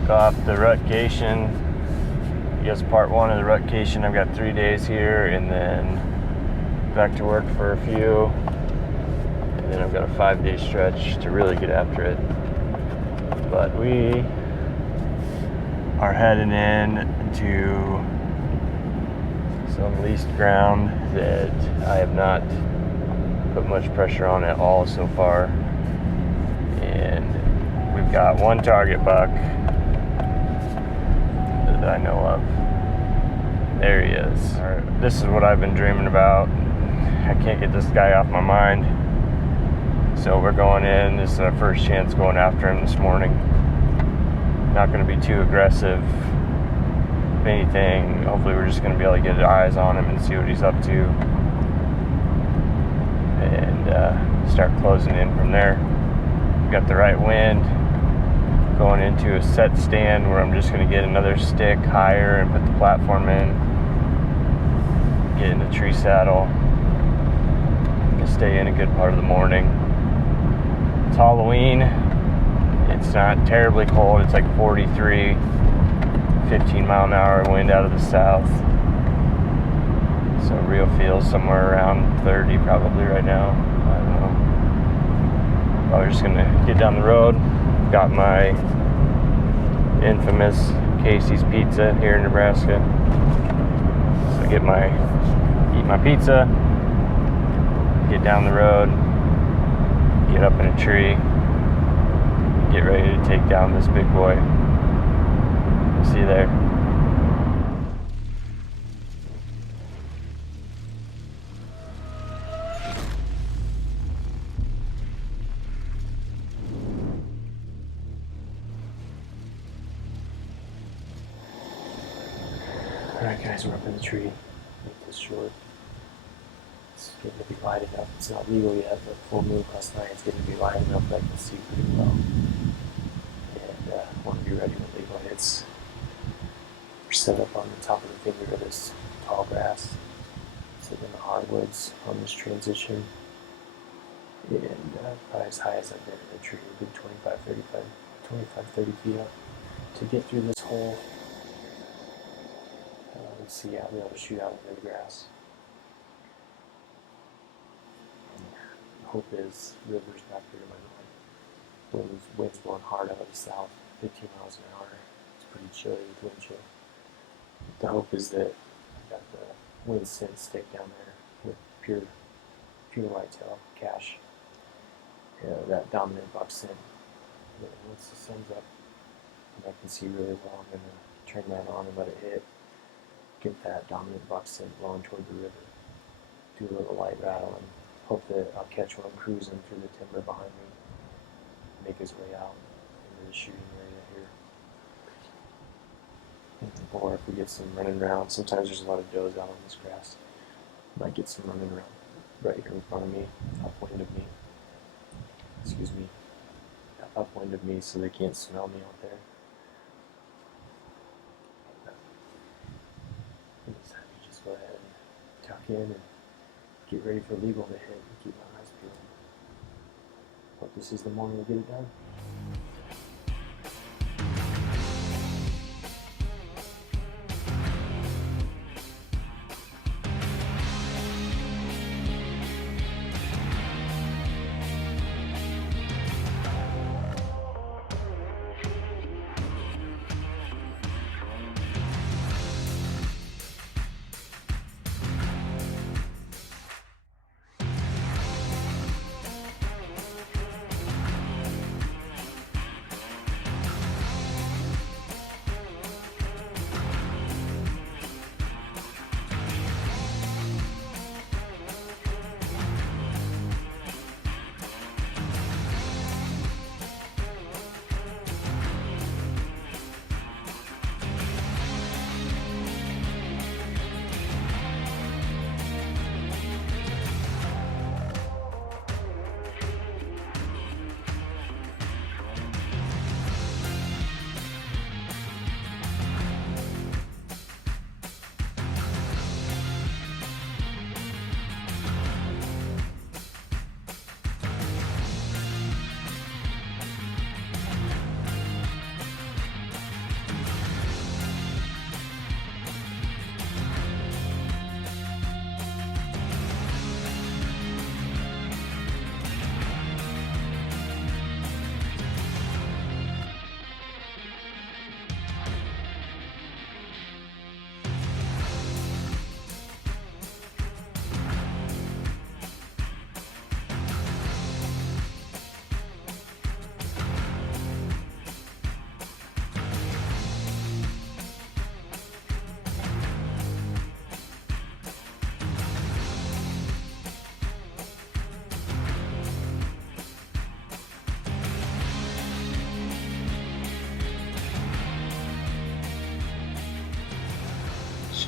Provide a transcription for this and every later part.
kick off the Rut-Vacation. I guess part one of the Rut-Vacation. I've got 3 days here and then back to work for a few. And then I've got a 5-day stretch to really get after it. But we are heading in to some leased ground that I have not put much pressure on at all so far. And we've got one target buck that I know of. There he is. All right, this is what I've been dreaming about. I can't get this guy off my mind. So we're going in. This is our first chance going after him this morning. Not going to be too aggressive. If anything, hopefully we're just going to be able to get eyes on him and see what he's up to. And start closing in from there. Got the right wind. Going into a set stand where I'm just going to get another stick higher and put the platform in. Get in the tree saddle. Stay in a good part of the morning. It's Halloween. It's not terribly cold. It's like 43, 15-mile-an-hour wind out of the south. So real feels somewhere around 30 probably right now. I don't know. We're just gonna get down the road. Got my infamous Casey's Pizza here in Nebraska. So eat my pizza, get down the road, get up in a tree, get ready to take down this big boy. See you there. Alright guys, we're up in the tree. Make this short. It's getting to be wide enough. It's not legal yet, but full moon last night. It's getting to be wide enough that I can see pretty well. And I want to be ready when legal hits. We're set up on the top of the finger of this tall grass. Sitting in the hardwoods on this transition. And probably as high as I've been in the tree, a good 25-30 feet up. To get through this hole, let's see, I'll be able to shoot out into the grass. The hope is rivers back here to my north. Wind's blowing hard out of the south, 15 miles an hour. It's pretty chilly with wind chill. The hope is that I've got the wind scent stick down there with pure whitetail cache. That dominant buck scent. And once the sun's up and I can see really well, I'm going to turn that on and let it hit. Get that dominant buck scent blowing toward the river. Do a little light rattle and hope that I'll catch one cruising through the timber behind me. Make his way out into the shooting area here. Or if we get some running around, sometimes there's a lot of does out on this grass. Might get some running around right here in front of me, upwind of me. Excuse me. Upwind of me so they can't smell me out there. Just go ahead and tuck in and get ready for legal to hit and keep my eyes peeled. Hope this is the morning we'll get it done.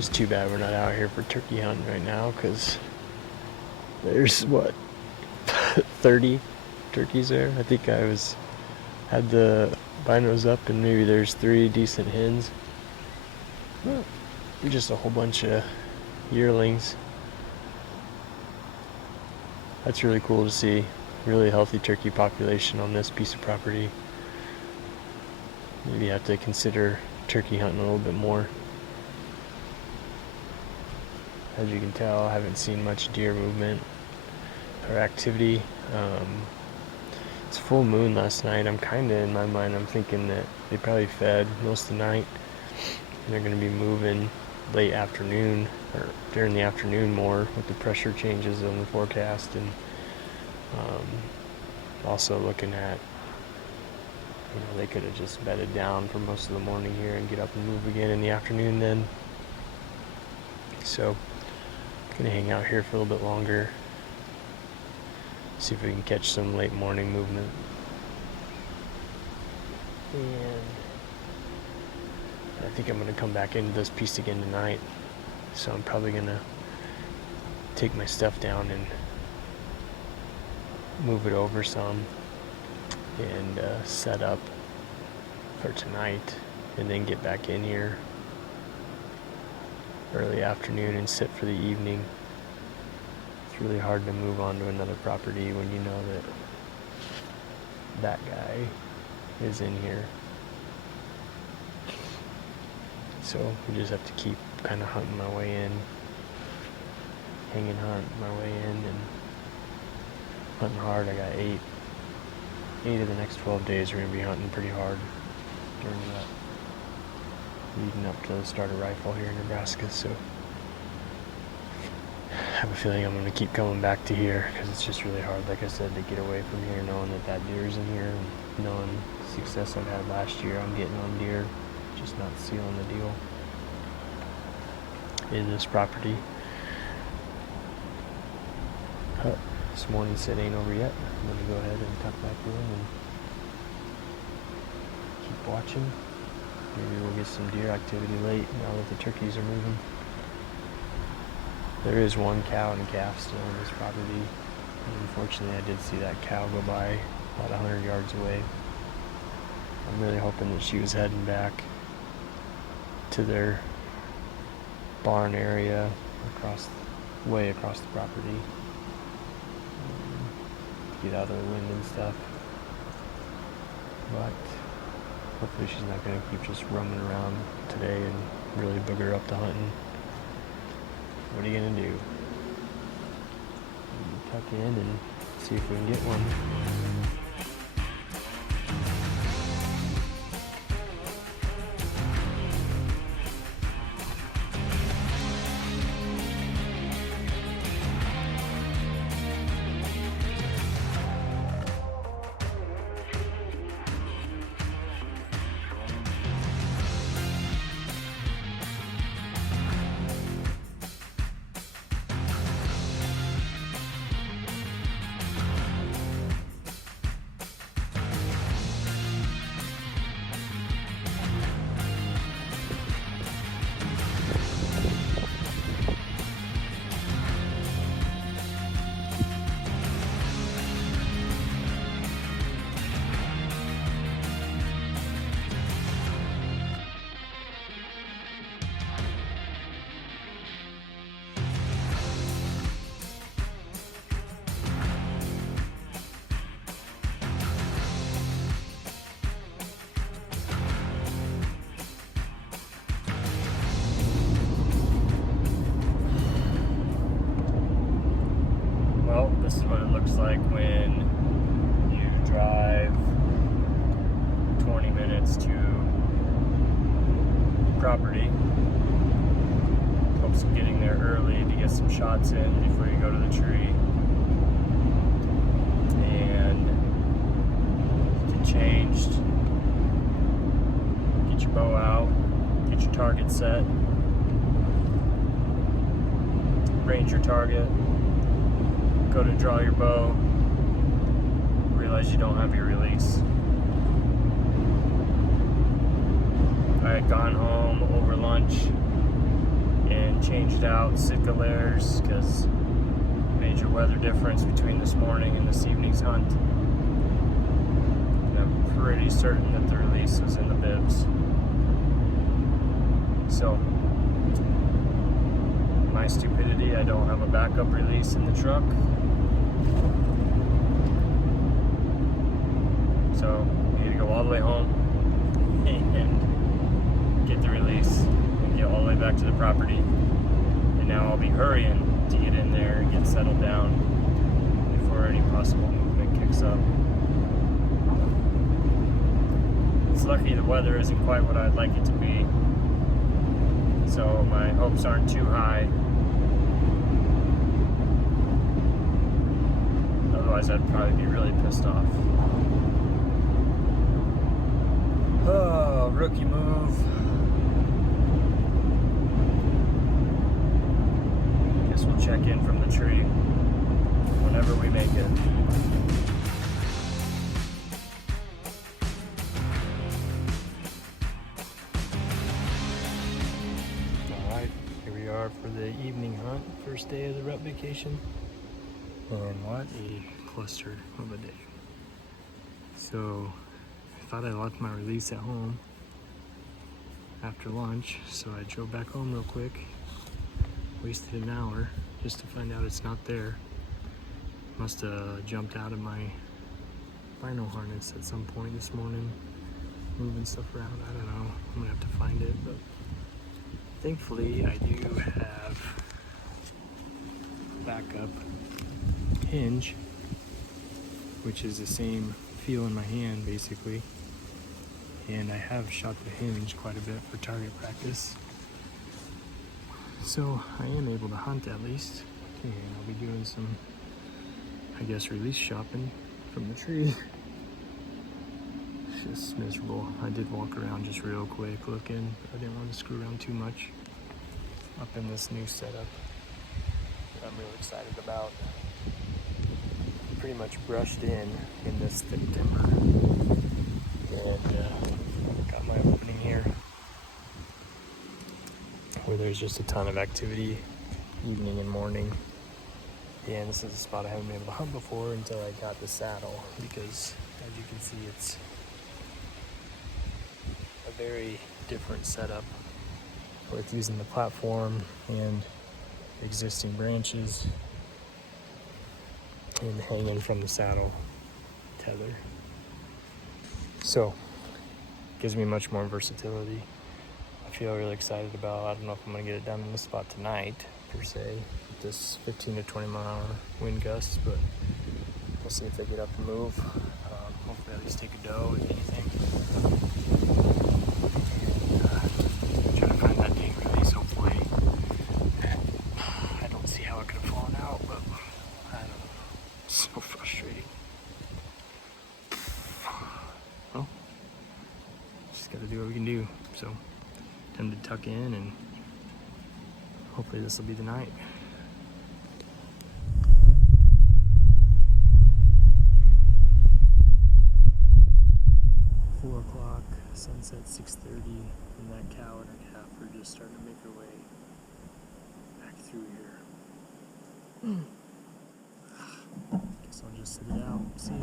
Just too bad we're not out here for turkey hunting right now, because there's what, 30 turkeys there. I think I had the binos up, and maybe there's 3 decent hens. Just a whole bunch of yearlings. That's really cool to see. Really healthy turkey population on this piece of property. Maybe have to consider turkey hunting a little bit more. As you can tell, I haven't seen much deer movement or activity. It's full moon last night. I'm kind of, in my mind, I'm thinking that they probably fed most of the night, and they're going to be moving late afternoon or during the afternoon more with the pressure changes on the forecast. And also looking at, they could have just bedded down for most of the morning here and get up and move again in the afternoon then. So gonna hang out here for a little bit longer, see if we can catch some late morning movement. And I think I'm gonna come back into this piece again tonight, so I'm probably gonna take my stuff down and move it over some and set up for tonight, and then get back in here early afternoon and sit for the evening. It's really hard to move on to another property when you know that guy is in here. So we just have to keep kind of hunting my way in, hanging hunt my way in, and hunting hard. I got 8 of the next 12 days. We're going to be hunting pretty hard during that, leading up to the start of rifle here in Nebraska. So I have a feeling I'm going to keep coming back to here, because it's just really hard, like I said, to get away from here, knowing that deer's in here, and knowing the success I've had last year on getting on deer, just not sealing the deal in this property. This morning set ain't over yet. I'm going to go ahead and tuck back in and keep watching. Maybe we'll get some deer activity late now that the turkeys are moving. There is one cow and a calf still on this property. And unfortunately, I did see that cow go by about 100 yards away. I'm really hoping that she was heading back to their barn area way across the property. Get out of the wind and stuff, but hopefully she's not going to keep just roaming around today and really booger up the hunting. What are you going to do? Tuck in and see if we can get one. This is what it looks like when you drive 20 minutes to property. Hopes of getting there early to get some shots in before you go to the tree. And get changed, get your bow out, get your target set, range your target, go to draw your bow, realize you don't have your release. I had gone home over lunch, and changed out Sitka layers because major weather difference between this morning and this evening's hunt. And I'm pretty certain that the release was in the bibs. So, my stupidity, I don't have a backup release in the truck. So, I need to go all the way home and get the release and get all the way back to the property. And now I'll be hurrying to get in there and get settled down before any possible movement kicks up. It's lucky the weather isn't quite what I'd like it to be, so my hopes aren't too high. Otherwise I'd probably be really pissed off. Oh, rookie move. Guess we'll check in from the tree whenever we make it. Alright, here we are for the evening hunt, first day of the Rut-Vacation. And what a cluster of a day. So, I thought I left my release at home after lunch, so I drove back home real quick. Wasted an hour just to find out it's not there. Must have jumped out of my vinyl harness at some point this morning, moving stuff around. I don't know. I'm gonna have to find it, but thankfully I do have backup hinge, which is the same feel in my hand basically. And I have shot the hinge quite a bit for target practice. So I am able to hunt at least, and I'll be doing some, I guess, release shopping from the tree. It's just miserable. I did walk around just real quick looking. I didn't want to screw around too much up in this new setup that I'm really excited about. Pretty much brushed in this thick timber, and got my opening here where there's just a ton of activity evening and morning. And this is a spot I haven't been able to hunt before until I got the saddle, because as you can see it's a very different setup with using the platform and existing branches and hanging from the saddle tether. So gives me much more versatility. I feel really excited about. I don't know if I'm gonna get it done in this spot tonight per se with this 15 to 20 mile an hour wind gusts, but we'll see if they get up and move. Hopefully at least take a doe if anything. And try to find that dang release hopefully. I don't see how it could have fallen out, but I don't know. It's so frustrating. Well, just gotta do what we can do. So time to tuck in, and hopefully this will be the night. Sunset 6:30, and that cow and her calf are just starting to make their way back through here. Guess I'll just sit it out and see.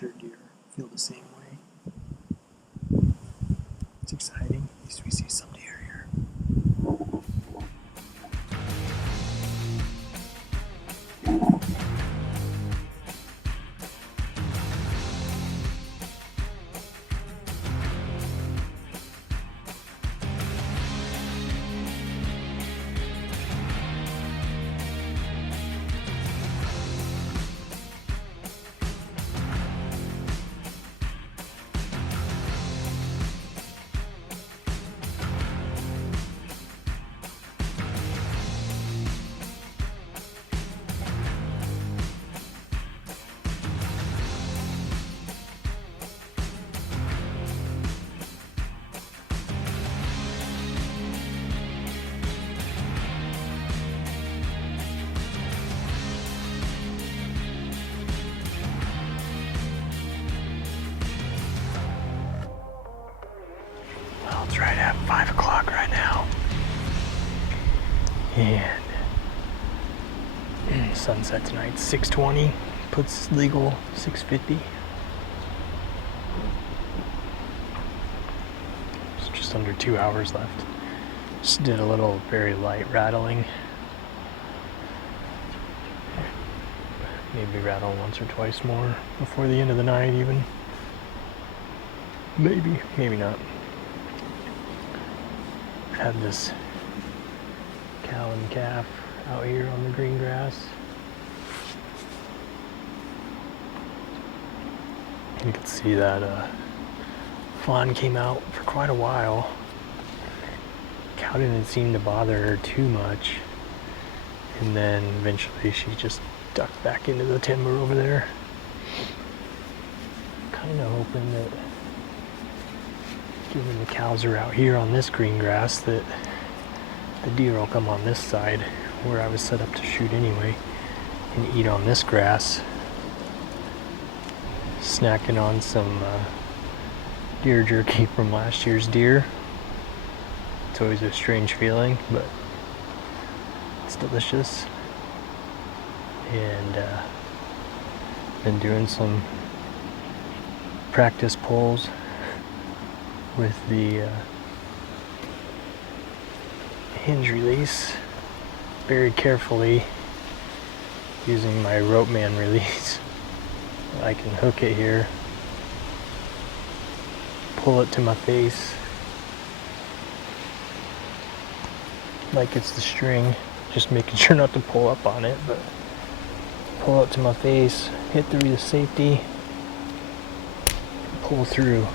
mature deer feel the same way. It's exciting. At least we see some deer here. It's right at 5 o'clock right now. And sunset tonight, 6:20. Puts legal 6:50. It's just under 2 hours left. Just did a little very light rattling. Maybe rattle once or twice more before the end of the night even. Maybe, maybe not. Have this cow and calf out here on the green grass. You can see that fawn came out for quite a while. Cow didn't seem to bother her too much, and then eventually she just ducked back into the timber over there. Kind of hoping that, given the cows are out here on this green grass, that the deer will come on this side where I was set up to shoot anyway and eat on this grass, snacking on some deer jerky from last year's deer. It's always a strange feeling, but it's delicious. And been doing some practice pulls with the hinge release, very carefully using my rope man release. I can hook it here, pull it to my face like it's the string, just making sure not to pull up on it, but pull it to my face, hit through the safety, pull through,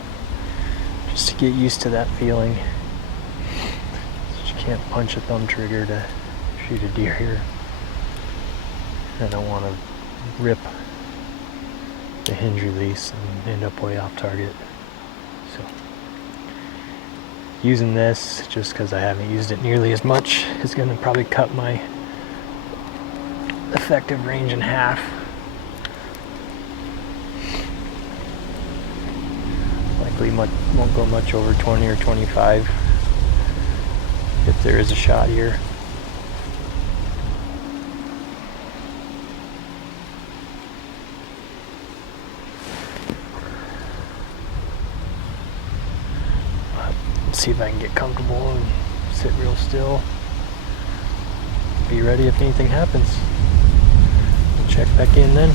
just to get used to that feeling. You can't punch a thumb trigger to shoot a deer here. I don't want to rip the hinge release and end up way off target. So using this, just because I haven't used it nearly as much, is going to probably cut my effective range in half. Likely won't go much over 20 or 25 if there is a shot here. See if I can get comfortable and sit real still. Be ready if anything happens. Check back in then.